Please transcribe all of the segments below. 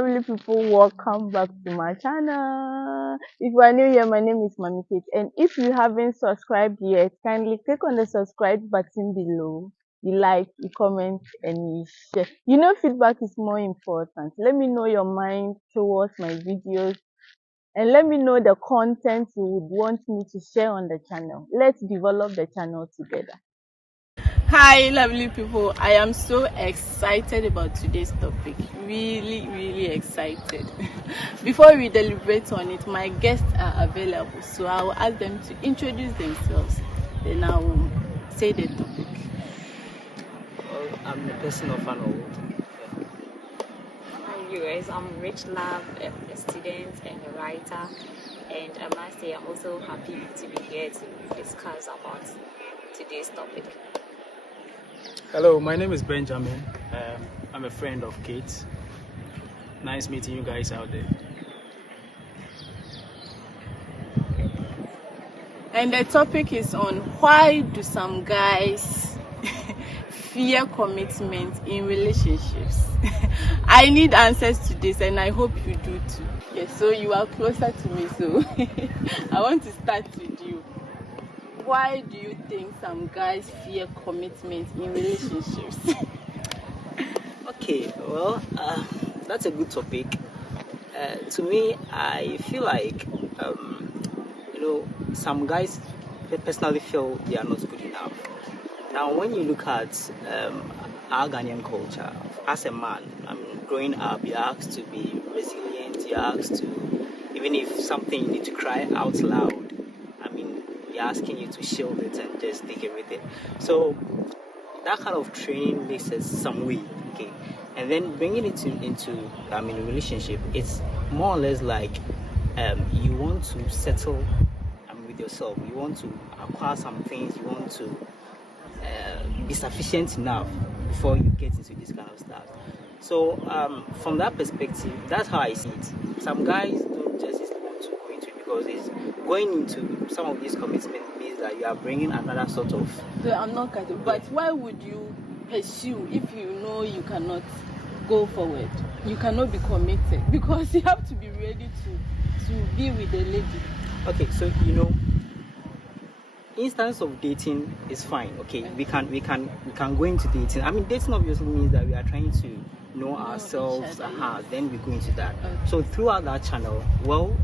lovely people, welcome back to my channel. If you are new here, my name is Mami Kate, and if you haven't subscribed yet, kindly click on the subscribe button below. You like, you comment, and you share. Feedback is more important. Let me know your mind towards my videos, and let me know the content you would want me to share on the channel. Let's develop the channel together. Hi lovely people, I am so excited about today's topic. Really excited. Before we deliberate on it, my guests are available, so I will ask them to introduce themselves, then I will say the topic. Well, I'm a person of an old. Hi viewers, I'm Rich Love, a student and a writer, and I must say I'm also happy to be here to discuss about today's topic. Hello, my name is Benjamin. I'm a friend of Kate. Nice meeting you guys out there. And the topic is on why do some guys fear commitment in relationships? I need answers to this, and I hope you do too. Yes, so you are closer to me, so I want to start with you. Why do you think some guys fear commitment in relationships? Okay, well, that's a good topic. To me, I feel like, some guys personally feel they are not good enough. Now, when you look at our Ghanaian culture, as a man, growing up, you're asked to be resilient, you're asked to, even if something you need to cry out loud, they're asking you to shield it and just take everything. So that kind of training makes us some way, okay? And then bringing it into a relationship, it's more or less like you want to settle with yourself. You want to acquire some things. You want to be sufficient enough before you get into this kind of stuff. So from that perspective, that's how I see it. Some guys don't just want to go into it because it's going into some of these commitment means that you are bringing another sort of. So I'm not cutting, but why would you pursue if you know you cannot go forward? You cannot be committed because you have to be ready to be with the lady. Okay, so instance of dating is fine. Okay, we can go into dating. Dating obviously means that we are trying to know ourselves. Then we go into that. Okay. So throughout that channel, well,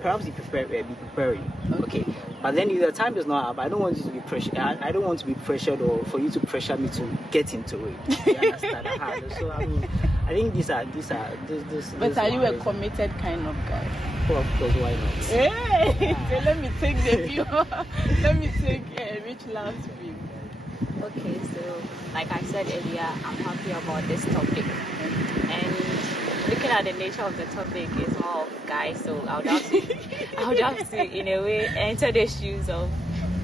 perhaps be preparing. Okay. But then if the time is not up, I don't want you to be pressured. I don't want to be pressured or for you to pressure me to get into it. You understand? So I think these are. But are you a committed kind of guy? Well, of course, why not? Hey, so let me take the view. Let me take Rich Love's view. Okay, so like I said earlier, I'm happy about this topic. And looking at the nature of the topic, it's more of guys, so I would have to in a way enter the shoes of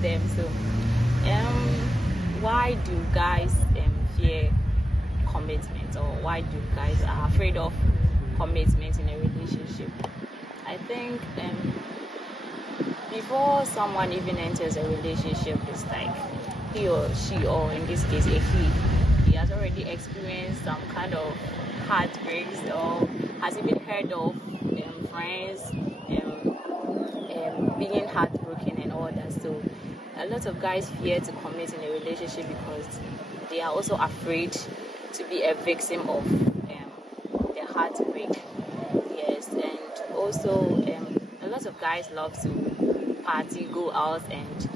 them. So why do guys fear commitment, or why do guys are afraid of commitment in a relationship? I think before someone even enters a relationship, it's like he or she, or in this case a he has already experienced some kind of heartbreaks, or has even heard of friends being heartbroken and all that. So a lot of guys fear to commit in a relationship because they are also afraid to be a victim of their heartbreak. Yes, and also a lot of guys love to party, go out, and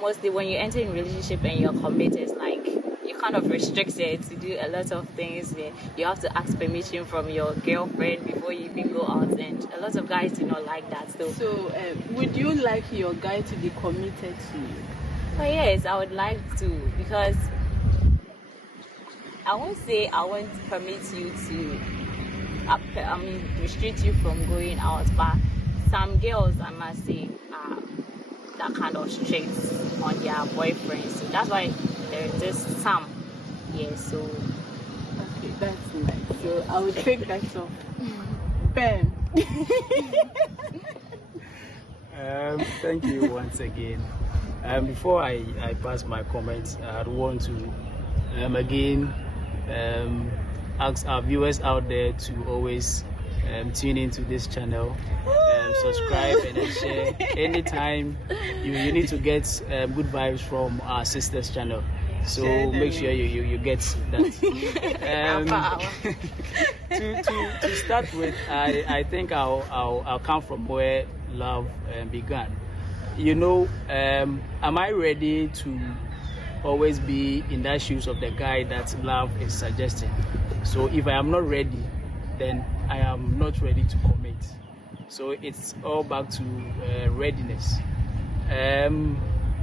mostly when you enter in a relationship and you're committed, it's like you're kind of restricted to do a lot of things. You have to ask permission from your girlfriend before you even go out, and a lot of guys do not like that. So would you like your guy to be committed to you? Oh yes, I would like to, because I won't say I won't permit you to restrict you from going out, but some girls, I must say, are that kind of strict on their boyfriends. So that's why there is just some. Yes, so okay, that's nice. So I will take that off. Ben. Thank you once again. Before I pass my comments, I want to again ask our viewers out there to always tune into this channel, subscribe and then share. Anytime you need to get good vibes from our sister's channel, so make sure you get that. To start with, I think I'll come from where love began. Am I ready to always be in that shoes of the guy that love is suggesting? So if I am not ready, then I am not ready to commit. So it's all back to readiness.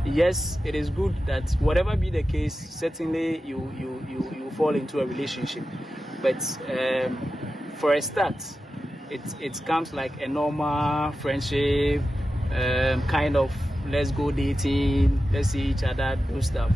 Yes, it is good that whatever be the case, certainly you fall into a relationship, but for a start, it comes like a normal friendship, kind of let's go dating, let's see each other, do stuff.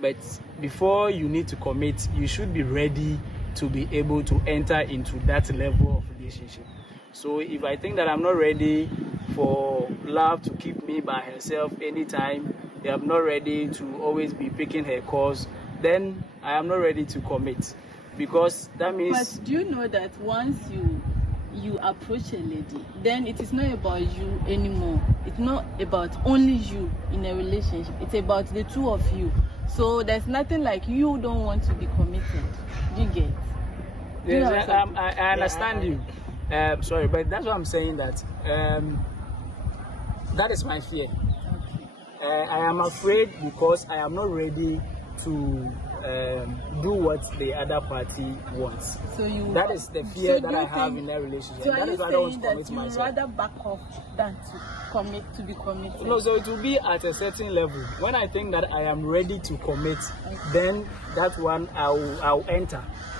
But before you need to commit, you should be ready to be able to enter into that level of relationship. So if I think that I'm not ready for love to keep me by herself anytime, if I'm not ready to always be picking her calls, then I am not ready to commit, because that means. But do you know that once you approach a lady, then it is not about you anymore. It's not about only you in a relationship. It's about the two of you. So there's nothing like you don't want to be committed. Do you get? Yes, I understand you. Sorry, but that's what I'm saying, that that is my fear. I am afraid because I am not ready to do what the other party wants. So that is the fear that I have in that relationship. So that is why I don't want to commit you myself. rather back off than to be committed? No, so it will be at a certain level. When I think that I am ready to commit, then that one I'll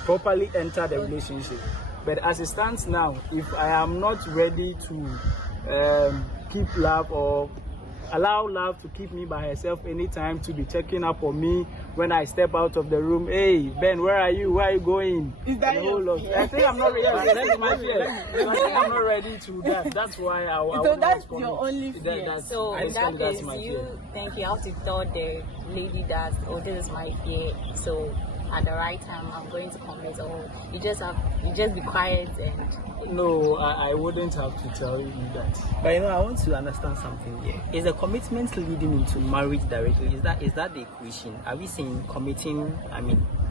properly enter the relationship. But as it stands now, if I am not ready to keep love or allow love to keep me by herself anytime, to be checking up on me when I step out of the room, hey Ben, where are you? Where are you going? Is that your fear? I think I'm not ready. That's my fear. I think I'm not ready to that. That's why I So that's your only fear. So in that case, you think you have to tell the lady that, oh, this is my fear, so at the right time I'm going to commit, or you just be quiet and. No, I wouldn't have to tell you that. But I want to understand something here. Is a commitment leading into marriage directly? Is that the equation? Are we saying committing,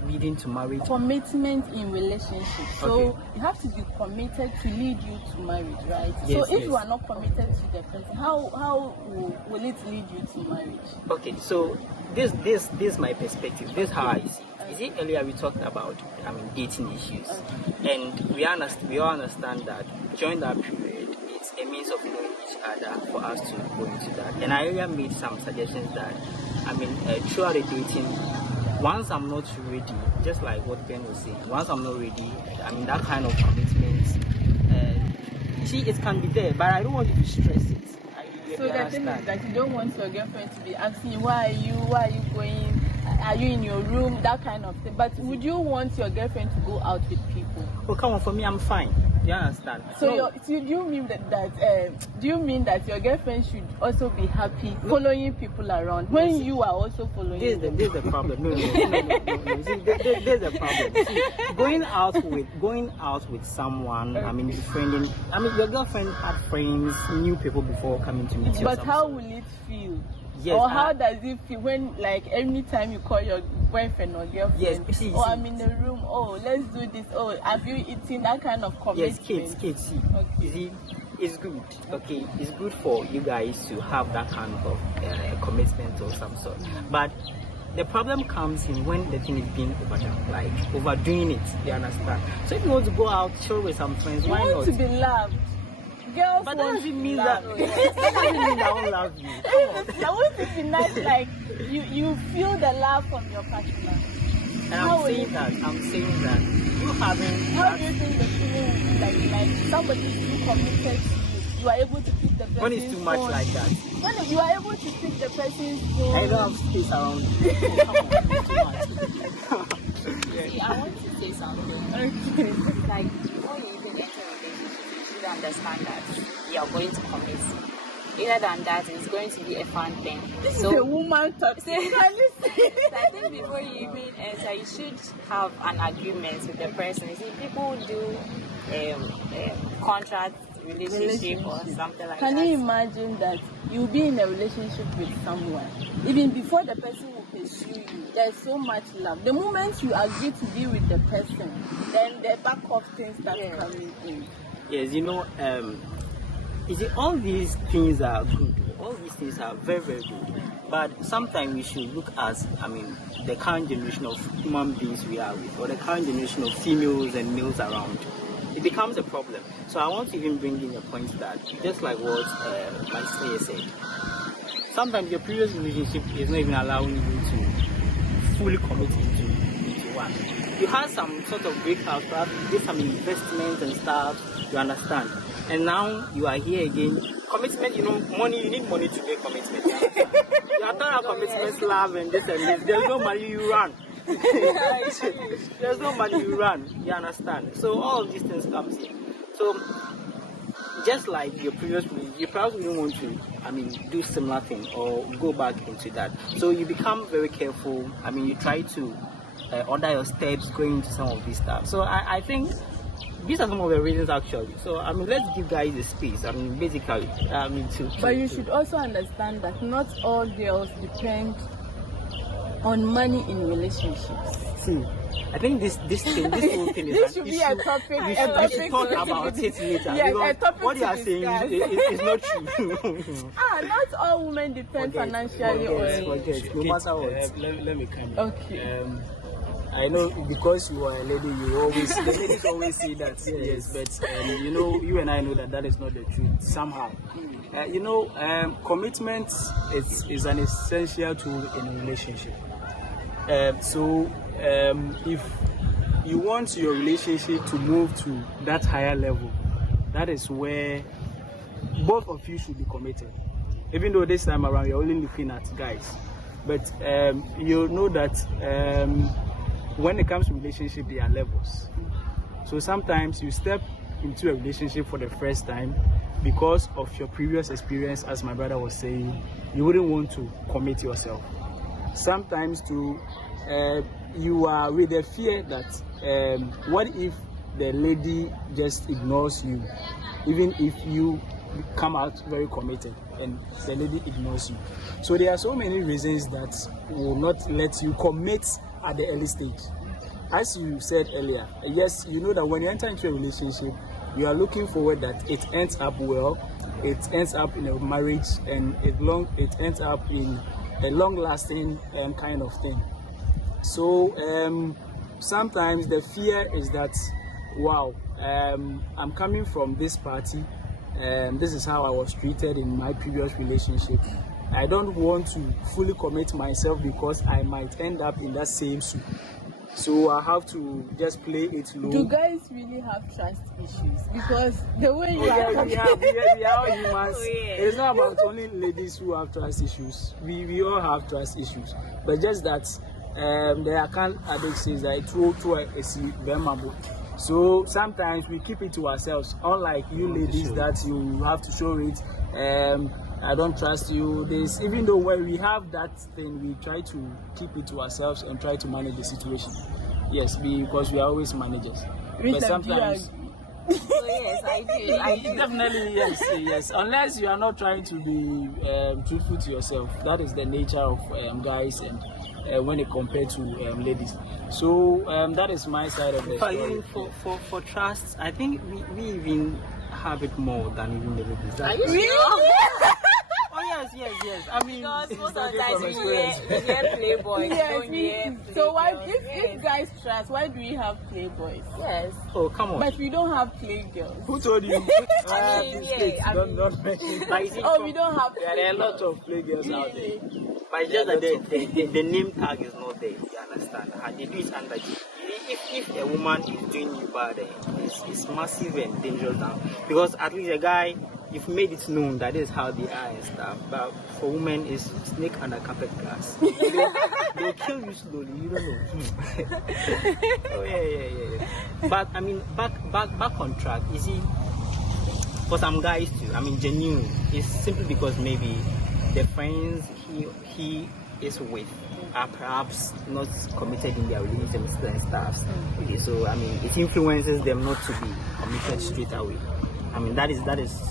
leading to marriage? Commitment in relationship. So you have to be committed to lead you to marriage, right? Yes, so if you are not committed to the person, how will it lead you to marriage? Okay, so this is my perspective. This is how I see it. You see, earlier we talked about dating issues, and we all understand that during that period it's a means of knowing each other for us to go into that. And I earlier made some suggestions that throughout the dating, once I'm not ready, just like what Ben was saying, once I'm not ready, that kind of commitment, it can be there, but I don't want you to stress it. So the thing is that you don't want your girlfriend to be asking, why are you going? Are you in your room? That kind of thing. But would you want your girlfriend to go out with people? Oh, come on, for me, I'm fine. You understand? So do you mean do you mean that your girlfriend should also be happy following people around when you are also following them? This is the problem. No. See, there's the problem. See, going out with someone, befriending. Your girlfriend had friends, knew people before coming to meet you. But how will it feel? Yes, or how does it feel when, like, every time you call your boyfriend or girlfriend, yes, I'm in the room, oh, let's do this, oh, have you eaten, that kind of commitment? Yes, kids, see. Okay. You see, it's good, okay? It's good for you guys to have that kind of commitment of some sort. But the problem comes in when the thing is being overdone, like overdoing it, you understand? So if you want to go out, chill with some friends, why not? You want to be loved. Girls, but that doesn't mean that. That doesn't mean I won't love you. I want it to be nice, like you feel the love from your partner. And I'm saying that you having. How do you think the feeling would be like somebody is too committed to you? You are able to pick the person's when it's too much phone. Like that. When you are able to pick the person's phone. I don't have space around you. Come on, it's too much. See, I want to say something. Okay. Like, before you even enter a relationship, you should understand that you are going to commit. Other than that, it's going to be a fun thing. This is a woman talk. So I think before you even enter, you should have an agreement with the person. You see, people do contract relationship or something like that. Can you imagine that you'll be in a relationship with someone, even before the person will pursue you, there's so much love. The moment you agree to be with the person, then the back of things start coming in. Yes, you see, all these things are good. All these things are very, very good. But sometimes we should look at, the current generation of human beings we are with, or the current generation of females and males around. It becomes a problem. So I want to even bring in a point that, just like what my sister said, sometimes your previous relationship is not even allowing you to fully commit into one. You had some sort of breakout, perhaps you did some investments and stuff, you understand. And now you are here again. Commitment, money, you need money to make commitment. You are talking about commitment, love, and this and this. There's no money, you run. There's no money, you run. You understand? So all of these things comes in. So just like your previous relationship, you probably don't want to, do similar thing or go back into that. So you become very careful. You try to order your steps going into some of these stuff. So I think these are some of the reasons actually. So let's give guys a space. Basically, But you should also understand that not all girls depend on money in relationships. See, I think this whole thing is This should be a topic. We should talk about it later. Yes, because a topic what you are to saying is not true. Not all women depend financially on. Forget. No matter what. Let me come in. Okay. I know because you are a lady, the ladies always say that. Yes, but you and I know that is not the truth somehow. Commitment is an essential tool in a relationship. If you want your relationship to move to that higher level, that is where both of you should be committed. Even though this time around you're only looking at guys, but you know that when it comes to relationship, there are levels. So sometimes you step into a relationship for the first time because of your previous experience, as my brother was saying, you wouldn't want to commit yourself. Sometimes too, you are with the fear that what if the lady just ignores you, even if you come out very committed and the lady ignores you. So there are so many reasons that will not let you commit at the early stage. As you said earlier, yes, you know that when you enter into a relationship, you are looking forward that it ends up well, it ends up in a marriage, and it ends up in a long-lasting kind of thing. So sometimes the fear is that, wow, I'm coming from this party, and this is how I was treated in my previous relationship. I don't want to fully commit myself because I might end up in that same soup. So I have to just play it low. Do guys really have trust issues? Because the way you are talking, we are all humans. It's not about only ladies who have trust issues. We all have trust issues. But just that the account addict says that it's memorable. So sometimes we keep it to ourselves. Unlike you ladies that you have to show it. I don't trust you. Even though when we have that thing, we try to keep it to ourselves and try to manage the situation. Yes, because we are always managers. But sometimes. So yes, I do. Definitely yes. Unless you are not trying to be truthful to yourself. That is the nature of guys and when it compared to ladies. So that is my side of the story. For trust, I think we even have it more than even the ladies. Are you really? Oh yes. Because most of the time you hear playboys, don't hear. So why, if guys trust, why do we have playboys? Yes. Oh come on. But we don't have playgirls. Who told you? Don't mention. Oh, we don't have. There are a lot of playgirls out there. But it's just that the name tag is not there. You understand? And they do it under you. If a woman is doing you bad, it's massive and dangerous now. Because at least a guy, you've made it known that is how they are and stuff. But for women, it's snake under carpet grass. They'll kill you slowly. You don't know. Oh yeah. But back on track. You see, for some guys too, I mean, genuine is simply because maybe the friends he is with are perhaps not committed in their relationship and stuff. Okay, so I mean, it influences them not to be committed straight away. I mean, that is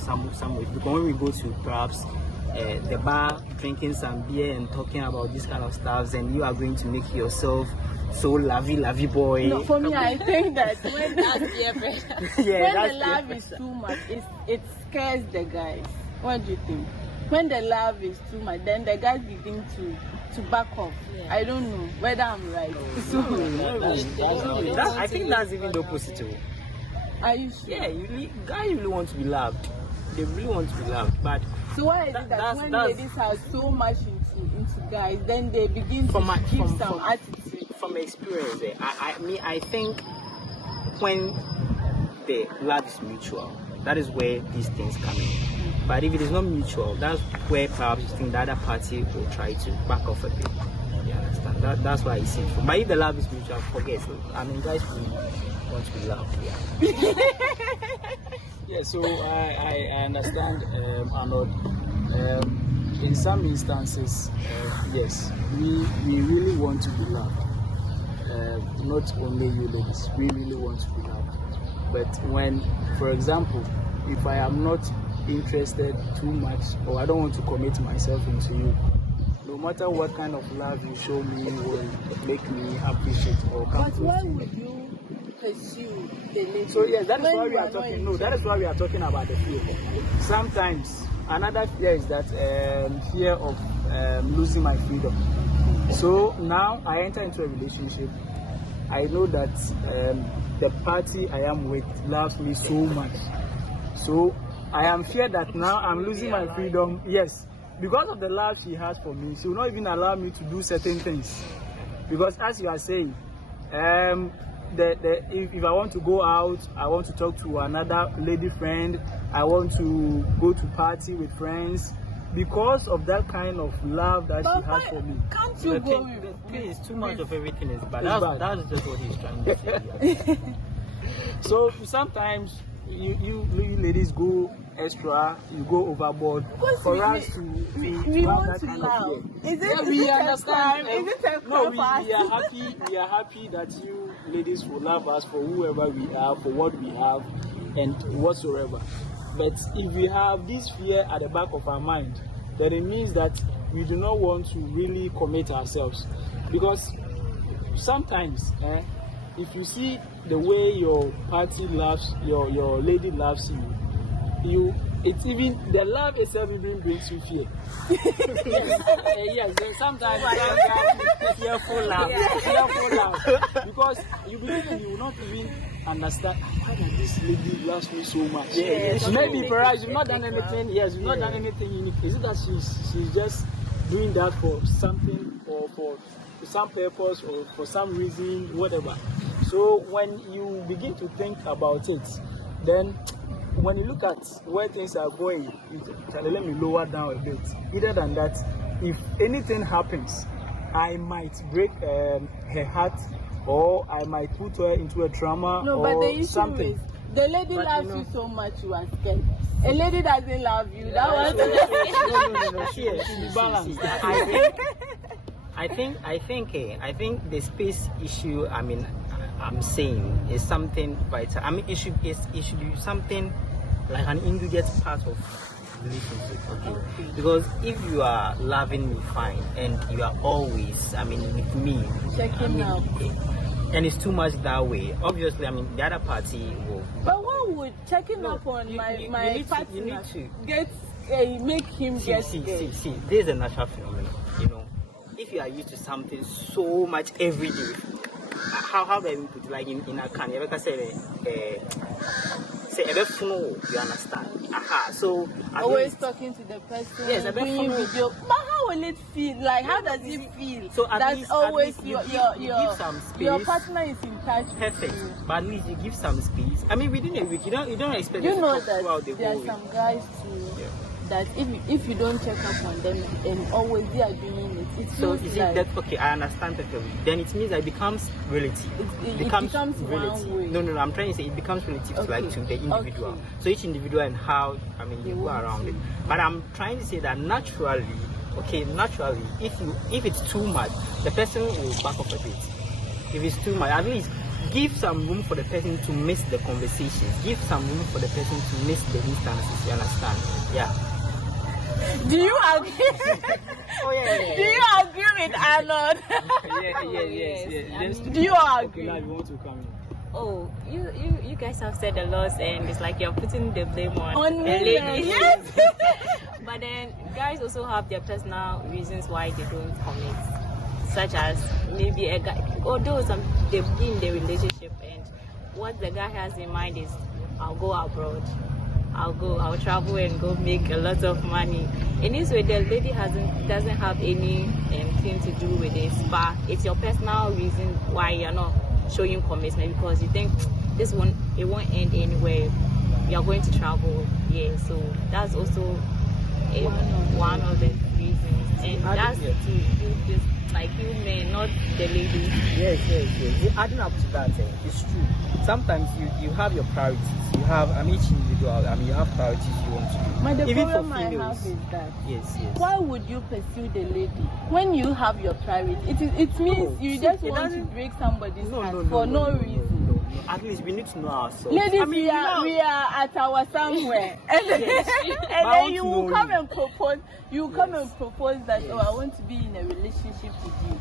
some way, because when we go to perhaps the bar, drinking some beer and talking about this kind of stuff, then you are going to make yourself so lovey boy. No, for me, I think that when Peer pressure. Yeah, when the love is too much, it scares the guys. What do you think? When the love is too much, then the guys begin to back off. Yeah. I don't know whether I'm right. I think that's even the opposite too. Are you sure? Yeah, guys really want to be loved. They really want to be loved, but So why is it that when ladies are so much into guys, then they begin to give some attitude? From experience, I think when the love is mutual, that is where these things come in. But if it is not mutual, that's where perhaps you think the other party will try to back off a bit. You understand? That's why it's simple. But if the love is mutual, forget. I mean, guys really want to be loved. Yeah. Yeah, so I understand, Arnold. In some instances, yes, we really want to be loved. Not only you ladies, we really want to be loved. But when, for example, if I am not interested too much, or I don't want to commit myself into you, no matter what kind of love you show me will make me appreciate or come But close why to you. would you pursue the lady? So yes, that is When why you we are are not talking. No, interested? that is why we are talking about the fear. Sometimes another fear is that fear of losing my freedom. So now I enter into a relationship. I know that the party I am with loves me so much. So I am feared that now I'm losing my freedom. Yes, because of the love she has for me, she will not even allow me to do certain things. Because as you are saying, if I want to go out, I want to talk to another lady friend, I want to go to party with friends, because of that kind of love that she has for me. Can't you go with Please, too much of everything is bad. It's bad. That's just what he's trying to say. So sometimes you ladies go extra, you go overboard for us to we have want that to kind love. of fear. Is it, Yeah, is we it understand. a crime? Is it a No, crime we for are us? happy. We are happy that you ladies will love us for whoever we are, for what we have, and whatsoever. But if we have this fear at the back of our mind, then it means that we do not want to really commit ourselves, because sometimes, if you see the way your party loves, your lady loves you, it's even the love itself even brings you fear. Yes, then sometimes fearful love, because you believe you will not even understand why does this lady loves me so much. Yes. Maybe perhaps you've not done anything. Yes, you've not done anything unique. Is it that she's just doing that for something, or for some purpose, or for some reason, whatever? So when you begin to think about it, then when you look at where things are going, let me lower down a bit. Other than that, if anything happens, I might break her heart, or I might put her into a trauma, No, or but the issue something. is the lady But loves you so much you are scared. A lady doesn't love you. That was No. See, Balance. I think the space issue. I mean, I'm saying is something vital. I mean, it should be something like an ingredient part of relationship. Okay. Because if you are loving me fine and you are always, I mean, with me, checking out. and it's too much that way. Obviously, I mean, the other party will. But what would checking up on you my need partner to get make him get see, scared? this is a natural phenomenon. You know, if you are used to something so much every day, how do I even put it? Like in a can, you ever say every flow, you understand? So Always talking to the person, Yes, I bet doing follow. video. But how will it feel? Like, how does it feel? So at That's least- always at least you your give some space. your partner is in touch perfect, with you. but at least you give some space. I mean, within a week, you don't expect You us to know talk throughout the that there whole are week. some guys too. Yeah. that if you don't check up on them and always they are doing it, it So feels is it like that okay? I understand that. Then it means that it becomes relative. it becomes one relative. way. No. I'm trying to say it becomes relative to like to the individual. Okay. So each individual and how you go want around to. it. But I'm trying to say that naturally, if it's too much, the person will back off a bit. If it's too much, at least give some room for the person to miss the conversations. Give some room for the person to miss the instances. You understand? Yeah. Do you agree? Oh yeah. Do you agree with Arnold? Yes. Do you all Okay, agree? now you want to come in. Oh, you guys have said a lot, and it's like you're putting the blame on On the women, ladies. yes. But then guys also have their personal reasons why they don't commit, such as maybe a guy, although they've been in the relationship, and what the guy has in mind is, I'll go abroad, I'll travel and go make a lot of money. In this way, the lady doesn't have any thing to do with it, but it's your personal reason why you're not showing commitment, because you think it won't end anywhere. You're going to travel, yeah. So that's also one of the reasons, and that's to do this like you men, not the ladies. Yes. Adding up to that, it's true. Sometimes you have your priorities. You have each individual. You have priorities you want to do. But the Even problem for I females. have is that Yes. why would you pursue the lady when you have your priority? It means you see, just it want to doesn't- break somebody's heart No, for no reason. No. At least we need to know ourselves. Ladies, we we are at our somewhere, and then you will come and propose. You will come and propose that I want to be in a relationship with you.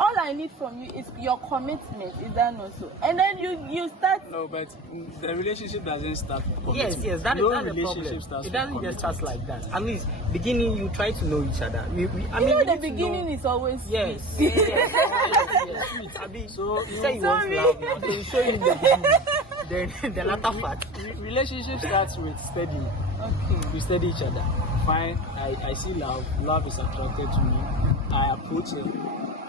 All I need from you is your commitment. Is that not so? And then you start. No, but the relationship doesn't start with commitment. Yes, that is No that's the relationship problem. starts It with doesn't just commitment. start like that. At least beginning you try to know each other. You know, the beginning is always Yes. sweet. So you say you Sorry. want love now. So you show him the beginning, then the latter part. Relationship starts with studying. Okay. We study each other. Fine, I see love. Love is attracted to me. I approach her.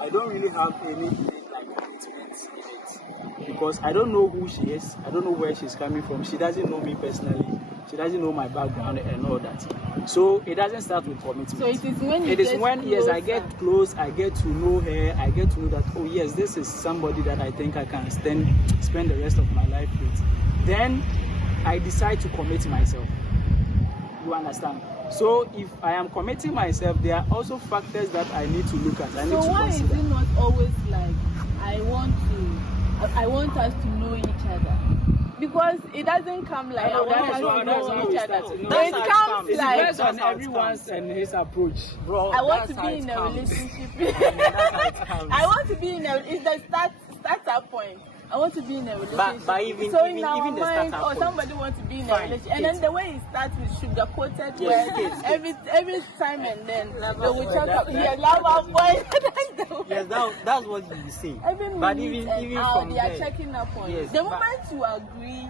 I don't really have any like commitment in it because I don't know who she is. I don't know where she's coming from. She doesn't know me personally. She doesn't know my background and all that. So it doesn't start with commitment. So it is when you It is get when I get closer. close, I get to know her, I get to know that yes, this is somebody that I think I can spend the rest of my life with. Then I decide to commit myself. You understand? So if I am committing myself, there are also factors that I need to look at. I need So to why is consider. it not always like I want us to know each other? Because it doesn't come like I want us to know each other. It comes It like depends on That's how it everyone's comes. and his approach. Bro, I want that's to how be it in a comes. relationship. That's how it comes. I want to be in a. It's the startup point. I want to be in a relationship. But even- so even- in our even the mind, startup or point. somebody wants to be in a Fine, relationship, and yes. then the way it starts with sugar-coated Yes, words, yes. every time and then they will boy, talk that- about yeah, love boy. Yes, that's what you say. Every But minute even and hour from they are there, checking up on you. Yes, The but- moment you agree,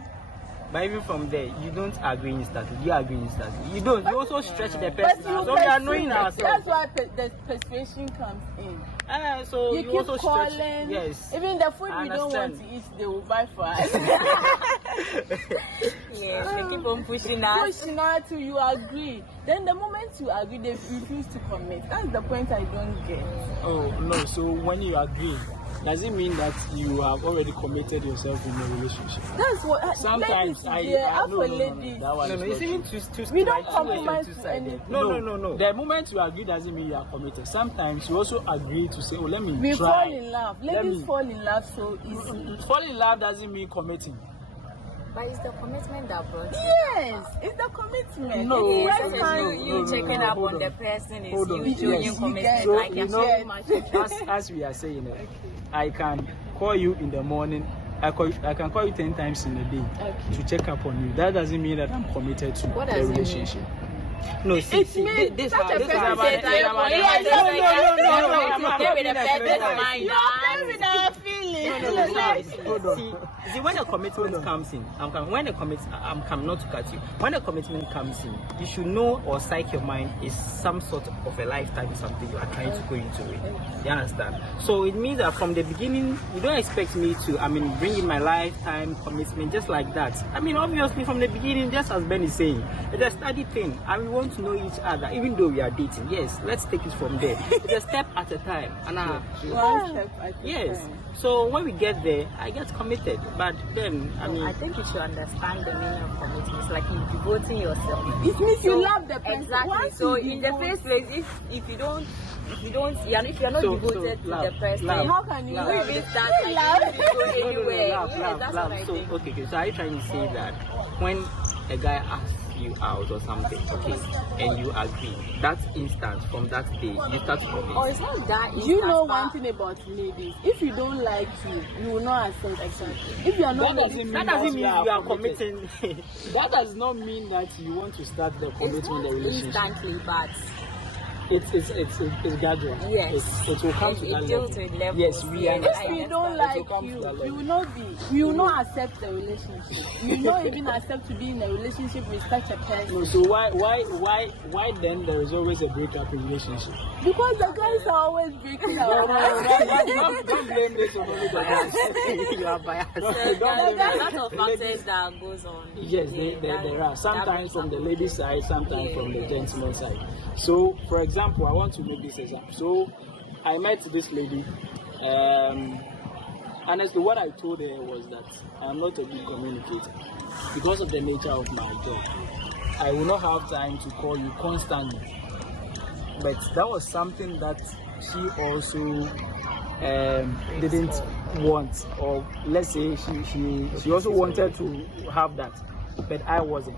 but even from there, you don't agree instantly. You agree instantly. You don't. You also stretch the but person. you So we are pursue. knowing That's ourselves. why the persuasion comes in. So You you keep also calling. stretch. Yes. Even the food I we don't want understand. to eat, they will buy for us. Yes, they keep on pushing us. Pushing out till you agree. Then the moment you agree, they refuse to commit. That's the point I don't get. Oh no! So when you agree, does it mean that you have already committed yourself in a relationship? That's what. Sometimes ladies, they are for ladies. That one No, is it's not even true. too We don't like, compromise two-sided. to anything. No. The moment you agree doesn't mean you are committed. Sometimes you also agree to say, "Oh, let me We try." fall in love. Let Ladies me- fall in love so easily. Fall in love doesn't mean committing. But it's the commitment that brought you. Yes, it's the commitment. No, It's Yes, right you, hand. you checking up hold on on. the person is Hold on. you showing Yes. commitment. So, like you you're know- so much. As we are saying it, I can call you in the morning. I can call you 10 times in a day Okay. to check up on you. That doesn't mean that I'm committed to What the does it mean? relationship. No, see, It means this such a this person how- says, this how- "Yeah, No, no, I'm not Get with the playing person that of way. mind. You are playing with our feelings. See, when a commitment comes in, I'm not to cut you. When a commitment comes in, you should know or psych your mind is some sort of a lifetime, something you are trying to go into it. You understand? So it means that from the beginning, you don't expect me to, bring in my lifetime commitment just like that. Obviously from the beginning, just as Ben is saying, it's a study thing, and we want to know each other, even though we are dating. Yes, let's take it from there. It's a step at a time. And One step at a yes. time. So when we get there, I get committed. But then, I think you should understand the meaning of commitment. It's like you're devoting yourself. It means you love the person. Exactly. Once So you in the devote- first place, if you're not devoted to love, the person, how can you you love will the start person? like you will go anywhere. Love. That's what I So, think. okay, so are you trying to say that when a guy asks you out or something, okay, and you agree, that instant, from that day, you start to commit? Or it's not that. You know one thing about ladies. If you don't like you will not accept exactly. If you are not That ready, That doesn't mean you are committing. That does not mean that you want to start the It's commitment, not the relationship. instantly, but It's gradual. Yes. It will come to it that deals level. with levels. Yes, we Yes, understand. if you don't understand. like come to you, that level. you will not accept the relationship. You will not even accept to be in a relationship with such a person. No, so why then there is always a breakup in relationship? Because the guys are always breaking No, up. don't blame this on only the guys. You are biased. So Don't there blame are a them. lot of factors that goes on. Yes, Yeah, there are. Sometimes from the lady side, sometimes from the Yeah. gentleman side. So, for example, I want to make this example. So, I met this lady. Honestly, what I told her was that I'm not a good communicator because of the nature of my job. I will not have time to call you constantly. But that was something that she also didn't want, or let's say she also wanted to have that, but I wasn't.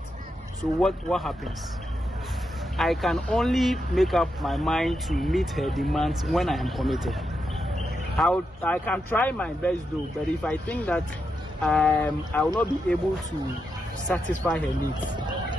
So what happens? I can only make up my mind to meet her demands when I am committed. I can try my best though, but if I think that I will not be able to satisfy her needs,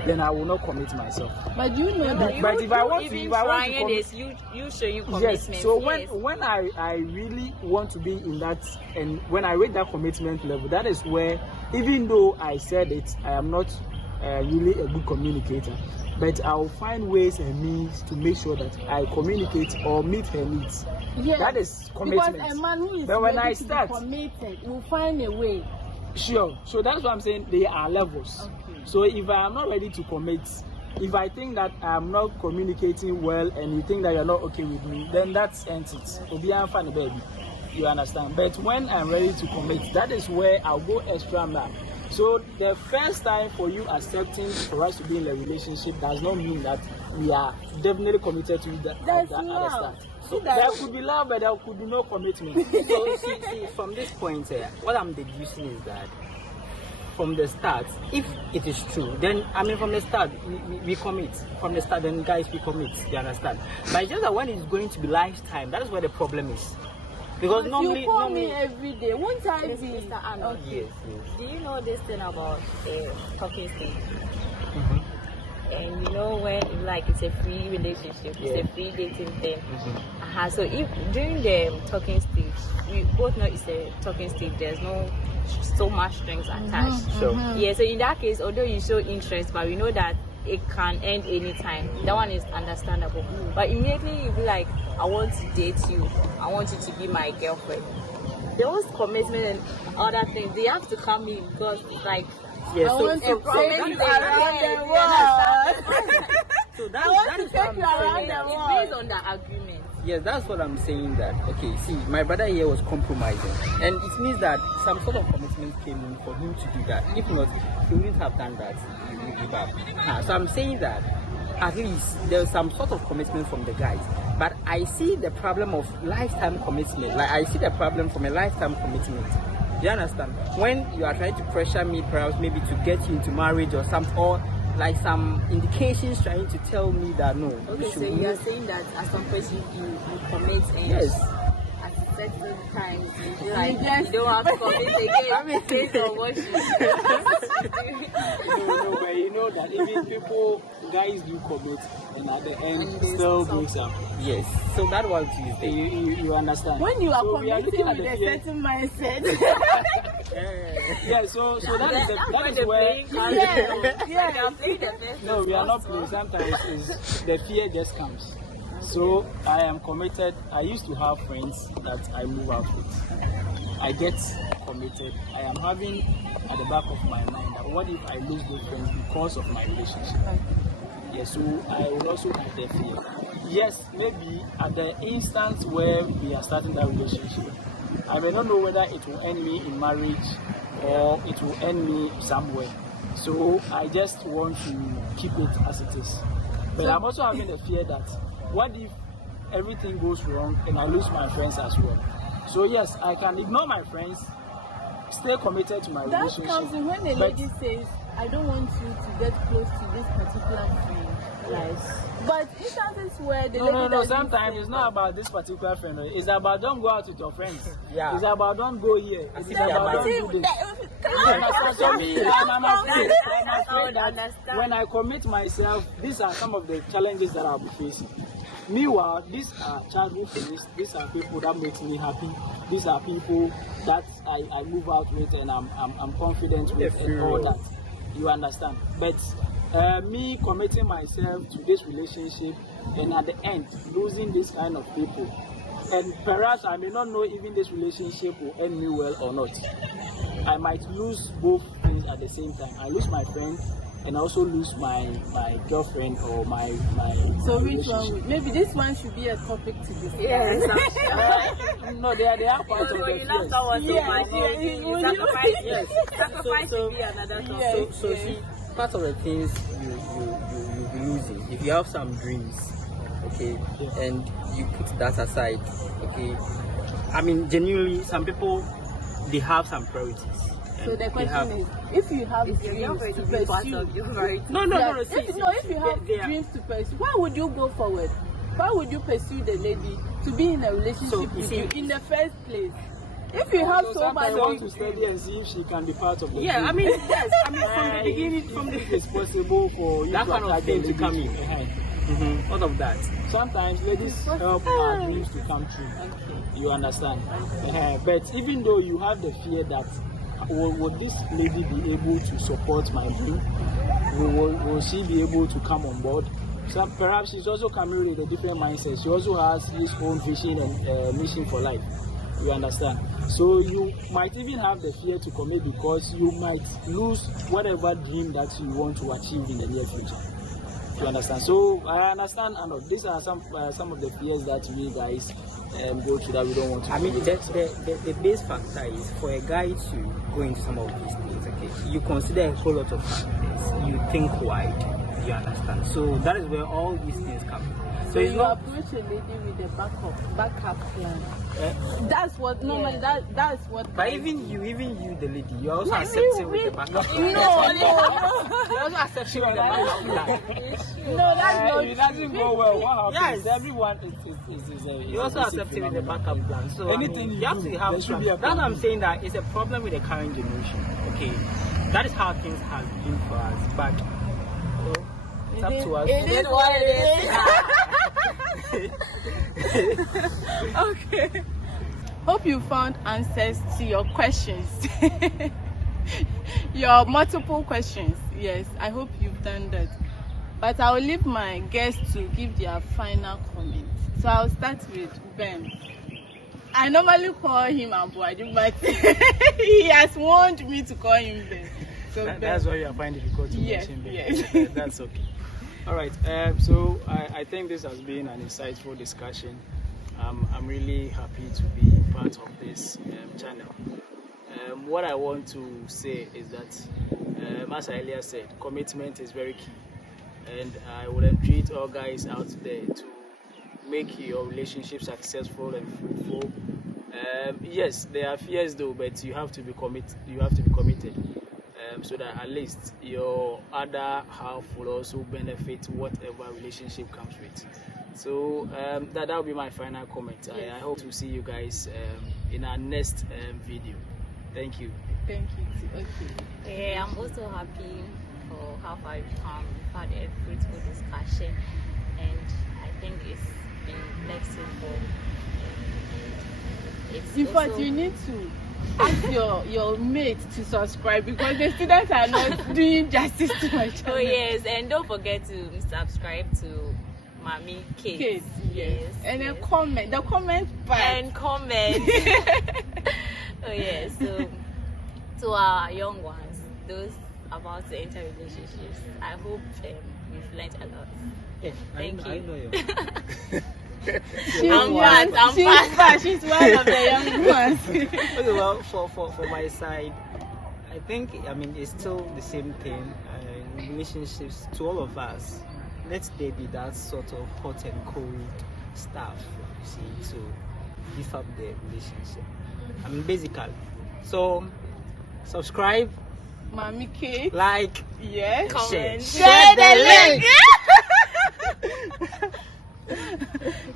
then I will not commit myself. But you know that But if I want to trying commit- this, you show you commitment. yes. So yes. when I really want to be in that, and when I reach that commitment level, that is where, even though I said it, I am not really a good communicator, but I'll find ways and means to make sure that I communicate or meet her needs. yes, That is commitment. because a man who is But when ready I to start- be committed will find a way. Sure. So that's what I'm saying. There are levels. Okay. So if I am not ready to commit, if I think that I'm not communicating well and you think that you're not okay with me, then that's ends it. Obi I'm fine, baby. You understand? But when I'm ready to commit, that is where I'll go extra mile. So the first time for you accepting for us to be in a relationship does not mean that we are definitely committed to that That's at the love. start. So There could be love, but there could be no commitment. So see, from this point, what I'm deducing is that from the start, if it is true, then from the start we commit. From the start, then guys, we commit. You understand? But it's just that when it's going to be lifetime, that is where the problem is. Because normally, you call me every day. Won't I be? Mr. Arnold, yes. do you know this thing about talking stage? Mm-hmm. And you know when like it's a free relationship, Yeah. it's a free dating thing. Mm-hmm. So if during the talking stage, we both know it's a talking stage. There's no so much strings attached. So Yeah. So in that case, although you show interest, but we know that it can end anytime. That one is understandable. But immediately you be like, I want to date you. I want you to be my girlfriend. Those commitment and other things, they have to come in because like yes, I want to take promise you is- around yeah, the yeah, world. so I want that to is take what you I'm around saying. the it's world. based on the agreement. Yes, that's what I'm saying. That okay. See, my brother here was compromising, and it means that some sort of commitment came in for him to do that. If not, he wouldn't have done that. He would give up. So I'm saying that at least there's some sort of commitment from the guys. But I see the problem of lifetime commitment. Like I see the problem from a lifetime commitment. You understand? When you are trying to pressure me, perhaps maybe to get you into marriage or something, or like some indications trying to tell me that no, we Okay, should so you are move. saying that at some point you commit and Yes. at certain times you feel like just- you don't have to commit again based on what you do. No, but know that even people, guys do commit, and at the end And they still stop. breaks up. Yes. So that one too is there. You understand? When you are So we are committing looking with at a the fear. certain mindset. Yeah, so that is where no, we are not playing. Sometimes the fear just comes. So I am committed. I used to have friends that I move out with. I get committed. I am having at the back of my mind that what if I lose those friends because of my relationship? Yes, so I will also have the fear. Yes, maybe at the instance where we are starting that relationship, I may not know whether it will end me in marriage or it will end me somewhere. So I just want to keep it as it is. But I'm also having the fear that what if everything goes wrong and I lose my friends as well? So yes, I can ignore my friends, stay committed to my That relationship. comes in when a lady says, I don't want you to get close to this particular friend. Like, but instances where the lady No. doesn't Sometimes say it's not about this particular friend. It's about don't go out with your friends. Yeah. It's about don't go here. It's see that about man. don't do this. I'm afraid that when I commit myself, these are some of the challenges that I'll be facing. Meanwhile, these are childhood friends. These are people that makes me happy. These are people that I move out with and I'm confident with and all that. You understand? But me committing myself to this relationship and at the end losing this kind of people, and perhaps I may not know even this relationship will end me well or not. I might lose both things at the same time. I lose my friend and also lose my girlfriend or my So my which one? relationship. Maybe this one should be a topic to discuss. Yes. No, they are part of the When you love fears. someone so Yes, much, yes, you yes. sacrifice. Yes. Sacrifice So- to be another topic. Yes. So see, part of the things you'll be losing if you have some dreams, okay, and you put that aside, okay. I mean, genuinely, some people they have some priorities. So and the they question have- is, if you have If your dreams girlfriend to will be part pursue, of your marriage. No. Yes, See, if you have they are- dreams to pursue, why would you go forward? Why would you pursue the lady to be in a relationship So, you with see- you in the first place? If you have so much, sometimes I want to study and see if she can be part of the Yeah, group. I mean, yes. I mean, from the beginning, if it's possible for you that to kind of attack thing the to come ladies in. behind. All of that. Sometimes ladies help our dreams to come true. Okay. You understand? But even though you have the fear that will this lady be able to support my dream? Will she be able to come on board? So perhaps she's also coming with a different mindset. She also has his own vision and mission for life. You understand? So you might even have the fear to commit because you might lose whatever dream that you want to achieve in the near future. You understand? So I understand, and these are some of the fears that we guys go through that we don't want to. I mean, commit. the base factor is for a guy to go into some of these things, okay, you consider a whole lot of factors. You think wide, you understand? So that is where all these things come in. So it's you not. approach a lady with a backup plan. That's what normally that's what. But guys even do. you, the lady, you also No, accepting we- with the backup plan. No, You also accepting with the backup plan. no, that's not. It doesn't go well. What happens? Yes. Everyone is You also accepting with the backup plan. So Anything I mean, you you have do, to have there should be a That's plan. what I'm saying, that it's a problem with the current generation. Okay, that is how things have been for us. But it's up to us. It is what it is. Okay. Hope you found answers to your questions. Your multiple questions. Yes, I hope you've done that. But I will leave my guests to give their final comment. So I'll start with Ben. I normally call him Abuadi, but he has warned me to call him Ben. So Ben. That's why you are finding it difficult to Yes, mention them. yes. That's okay. All right. So I think this has been an insightful discussion. I'm really happy to be part of this channel. What I want to say is that, as I earlier said, commitment is very key. And I would entreat all guys out there to make your relationship successful and fruitful. Yes, there are fears though, but you have to be committed. So that at least your other half will also benefit whatever relationship comes with. So that will be my final comment. I hope to see you guys in our next video. Thank you. Thank you. Okay. Yeah, I'm also happy for how far we've come. We've had a fruitful discussion, and I think it's been flexible. It's In fact, also, you need to ask your mates to subscribe because the students are not doing justice to my channel. oh yes, and don't forget to subscribe to Mommy Kate. Kate, yes. And yes. then comment, the comment part. And comment. Oh yes, so to our young ones, those about to enter relationships, I hope we've learned a lot. Yeah, Thank I you. know you. She's I'm one. fast, She's I'm fast. She's one of the young ones. Okay, well, for my side, I think it's still the same thing. Relationships to all of us. Let there be that sort of hot and cold stuff, you see, to beef up the relationship. Basically. So, subscribe, Mommy Kate. like, Yes. share. Comment. Share the link.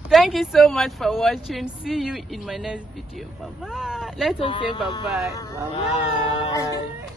Thank you so much for watching. See you in my next video. Bye bye. Let us say bye bye. Bye.